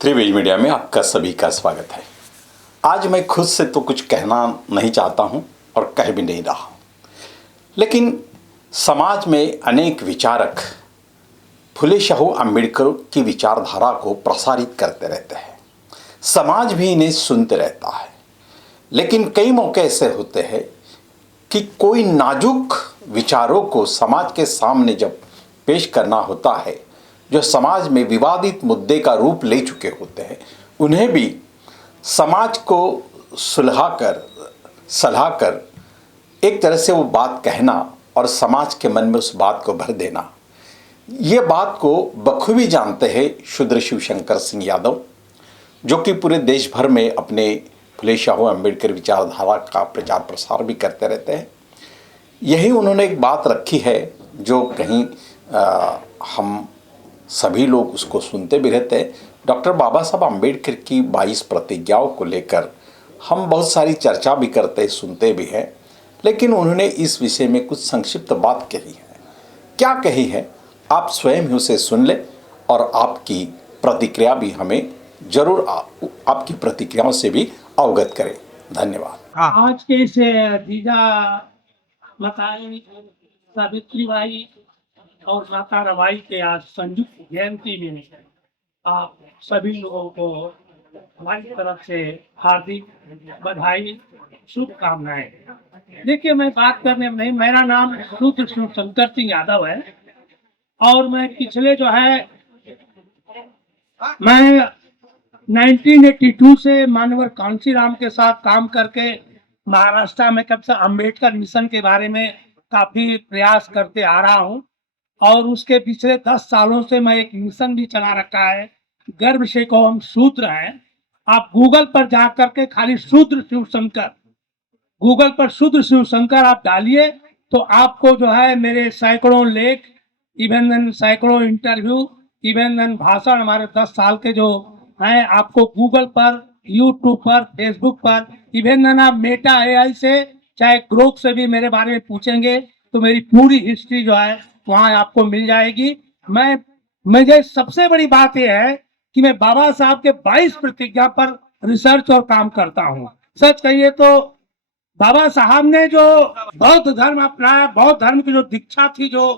त्रिवेज media में आपका सभी का स्वागत है। आज मैं खुद से तो कुछ कहना नहीं चाहता हूं और कह भी नहीं रहा हूं, लेकिन समाज में अनेक विचारक फुले शाहू अम्बेडकर की विचारधारा को प्रसारित करते रहते हैं। समाज भी इन्हें सुनते रहता है, लेकिन कई मौके ऐसे होते हैं कि कोई नाजुक विचारों को समाज के सामने जब पेश करना होता है, जो समाज में विवादित मुद्दे का रूप ले चुके होते हैं, उन्हें भी समाज को सुलझाकर सलाहकर एक तरह से वो बात कहना और समाज के मन में उस बात को भर देना, ये बात को बखूबी जानते हैं शूद्र शिवशंकर सिंह यादव, जो कि पूरे देश भर में अपने फुले शाहू अम्बेडकर विचारधारा का प्रचार प्रसार भी करते रहते हैं। यही उन्होंने एक बात रखी है जो कहीं हम सभी लोग उसको सुनते भी रहते हैं। डॉक्टर बाबा साहब अम्बेडकर की 22 प्रतिज्ञाओं को लेकर हम बहुत सारी चर्चा भी करते सुनते भी हैं, लेकिन उन्होंने इस विषय में कुछ संक्षिप्त बात कही है। क्या कही है आप स्वयं ही उसे सुन लें और आपकी प्रतिक्रिया भी हमें जरूर आपकी प्रतिक्रियाओं से भी अवगत करें। धन्यवाद। आज के इस जीजा माताएं सावित्रीबाई और माता रमाई के आज संयुक्त जयंती में आप सभी लोगों को हमारी तरफ से हार्दिक बधाई, शुभकामनाएं। देखिए, मैं बात करने में नहीं, मेरा नाम शूद्र शिवशंकर सिंह यादव है और मैं पिछले मैं 1982 से मानवर कांसीराम के साथ काम करके महाराष्ट्र में कब से अम्बेडकर मिशन के बारे में काफी प्रयास करते आ रहा हूं और उसके पिछले 10 सालों से मैं एक मिशन भी चला रखा है, गर्भ से को हम शूद्र हैं। आप गूगल पर जा करके खाली शूद्र शिवशंकर, गूगल पर शूद्र शिवशंकर आप डालिए तो आपको जो है मेरे सैकड़ों लेख, इवन सैकड़ों इंटरव्यू, इवन भाषण हमारे 10 साल के जो हैं आपको गूगल पर, यूट्यूब पर, फेसबुक पर, इवन आप मेटा एआई से चाहे ग्रोक से भी मेरे बारे में पूछेंगे तो मेरी पूरी हिस्ट्री जो है वहां आपको मिल जाएगी। मुझे सबसे बड़ी बात यह है कि मैं बाबा साहब के 22 प्रतिज्ञा पर रिसर्च और काम करता हूं। सच कहिए तो बाबा साहब ने जो बौद्ध धर्म अपनाया, बौद्ध धर्म की जो दीक्षा थी, जो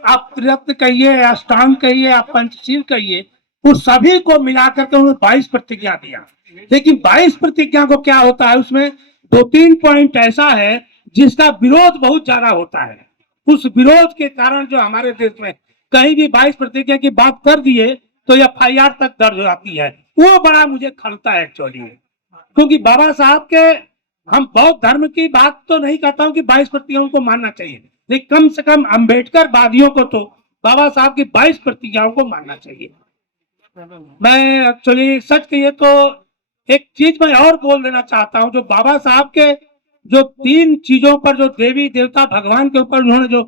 आप त्रिरत्न कहिए, अष्टांग कहिए, आप पंचशील कहिए, उस सभी को मिलाकर के उन्होंने 22 प्रतिज्ञा दिया। लेकिन 22 प्रतिज्ञा को क्या होता है, उसमें 2-3 पॉइंट ऐसा है जिसका विरोध बहुत ज्यादा होता है। उस विरोध के कारण जो हमारे देश में कहीं भी 22 प्रतिज्ञा की बात कर दिए तो एफआईआर तक दर्ज हो जाती है। वो बड़ा मुझे खलता है एक्चुअली, क्योंकि बाबा साहब के, हम बौद्ध धर्म की बात तो नहीं कहता हूँ कि 22 प्रतिज्ञाओं को मानना चाहिए, लेकिन कम से कम अम्बेडकर वादियों को तो बाबा साहब की 22 प्रतिज्ञाओं को मानना चाहिए। मैं एक्चुअली सच कहिए तो एक चीज मैं और बोल देना चाहता हूँ, जो बाबा साहब के जो 3 चीजों पर, जो देवी देवता भगवान के ऊपर उन्होंने जो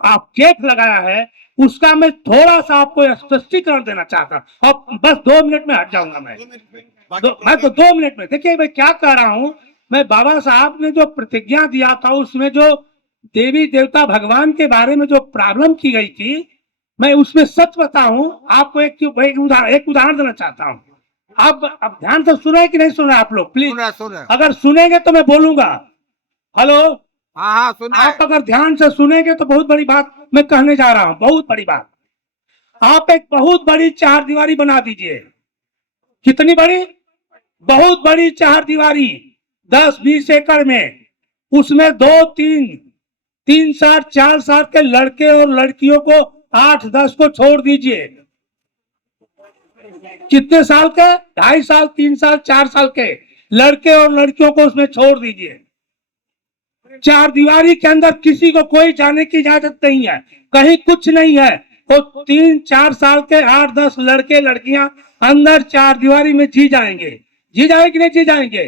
आक्षेप लगाया है, उसका मैं थोड़ा सा आपको स्पष्टीकरण देना चाहता हूँ और बस 2 मिनट में हट जाऊंगा। मैं तो 2 मिनट में, देखिए मैं क्या कह रहा हूँ। मैं बाबा साहब ने जो प्रतिज्ञा दिया था उसमें जो देवी देवता भगवान के बारे में जो प्रॉब्लम की गई थी, मैं उसमें सच बताऊं आपको, एक उदाहरण देना चाहता हूं। अब ध्यान से सुना है कि नहीं सुना आप लोग? प्लीज सुना। अगर सुनेंगे तो मैं बोलूंगा। हेलो, हाँ सुना। आप अगर ध्यान से सुनेंगे तो बहुत बड़ी बात मैं कहने जा रहा हूं, बहुत बड़ी बात। आप एक बहुत बड़ी 4 दीवारी बना दीजिए। कितनी बड़ी? बहुत बड़ी 4 दीवारी, 10-20 एकड़ में। उसमें 2-3 साल 4 साल के लड़के और लड़कियों को 8-10 को छोड़ दीजिए। कितने साल के? 2.5 साल, 3 साल, 4 साल के लड़के और लड़कियों को उसमें छोड़ दीजिए। 4 दीवारी के अंदर किसी को कोई जाने की इजाजत नहीं है, कहीं कुछ नहीं है। तो 3-4 साल के 8-10 लड़के लड़कियां अंदर 4 दीवारी में जी जाएंगे कि नहीं जी जाएंगे?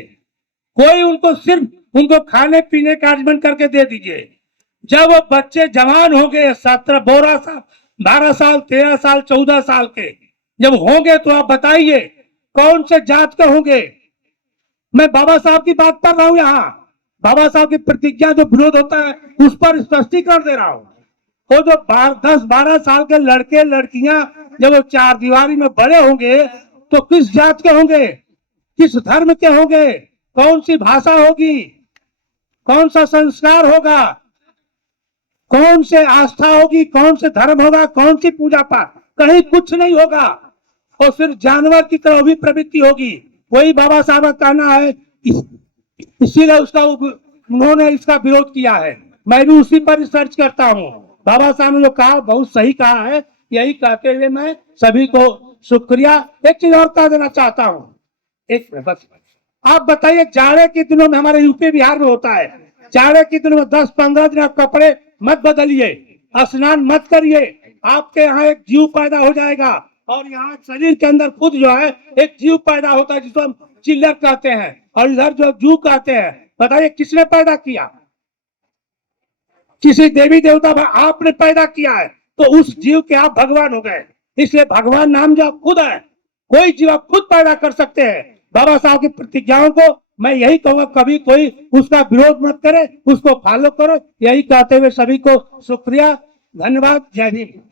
कोई उनको सिर्फ उनको खाने पीने का अरेंजमेंट करके दे दीजिए। जब वो बच्चे जवान हो गए, 12 साल, 13 साल, 14 साल के जब होंगे तो आप बताइए कौन से जात के होंगे? मैं बाबा साहब की बात कर रहा हूं। यहाँ बाबा साहब की प्रतिज्ञा जो विरोध होता है उस पर स्पष्टीकरण दे रहा हूं। वो जो 10-12 साल के लड़के लड़कियां जब वो चार दीवारी में बड़े होंगे तो किस जात के होंगे, किस धर्म के होंगे, कौन सी भाषा होगी, कौन सा संस्कार होगा, कौन से आस्था होगी, कौन से धर्म होगा, कौन सी पूजा पाठ, कहीं कुछ नहीं होगा। और फिर जानवर की तरह भी प्रवृत्ति होगी। वही बाबा साहब का कहना है, इसीलिए उसका उन्होंने इसका विरोध किया है। मैं भी उसी पर रिसर्च करता हूँ। बाबा साहब ने जो कहा बहुत सही कहा है। यही कहते हुए मैं सभी को शुक्रिया। एक चीज और कह देना चाहता हूँ, एक बस आप बताइए, जाड़े के दिनों में हमारे यूपी बिहार में होता है, जाड़े के दिनों में 10-15 दिन आप कपड़े मत बदलिए, स्नान मत करिए, आपके यहाँ एक जीव पैदा हो जाएगा। और यहाँ शरीर के अंदर खुद जो है एक जीव पैदा होता है जिसको हम चिल्लर कहते हैं, और इधर जो जू कहते हैं। बताइए किसने पैदा किया? किसी देवी देवता आपने पैदा किया है, तो उस जीव के आप भगवान हो गए। इसलिए भगवान नाम जो आप खुद है, कोई जीव आप खुद पैदा कर सकते हैं। बाबा साहब की प्रतिज्ञाओं को मैं यही कहूंगा, कभी कोई उसका विरोध मत करे, उसको फॉलो करो। यही कहते हुए सभी को शुक्रिया, धन्यवाद, जय हिंद।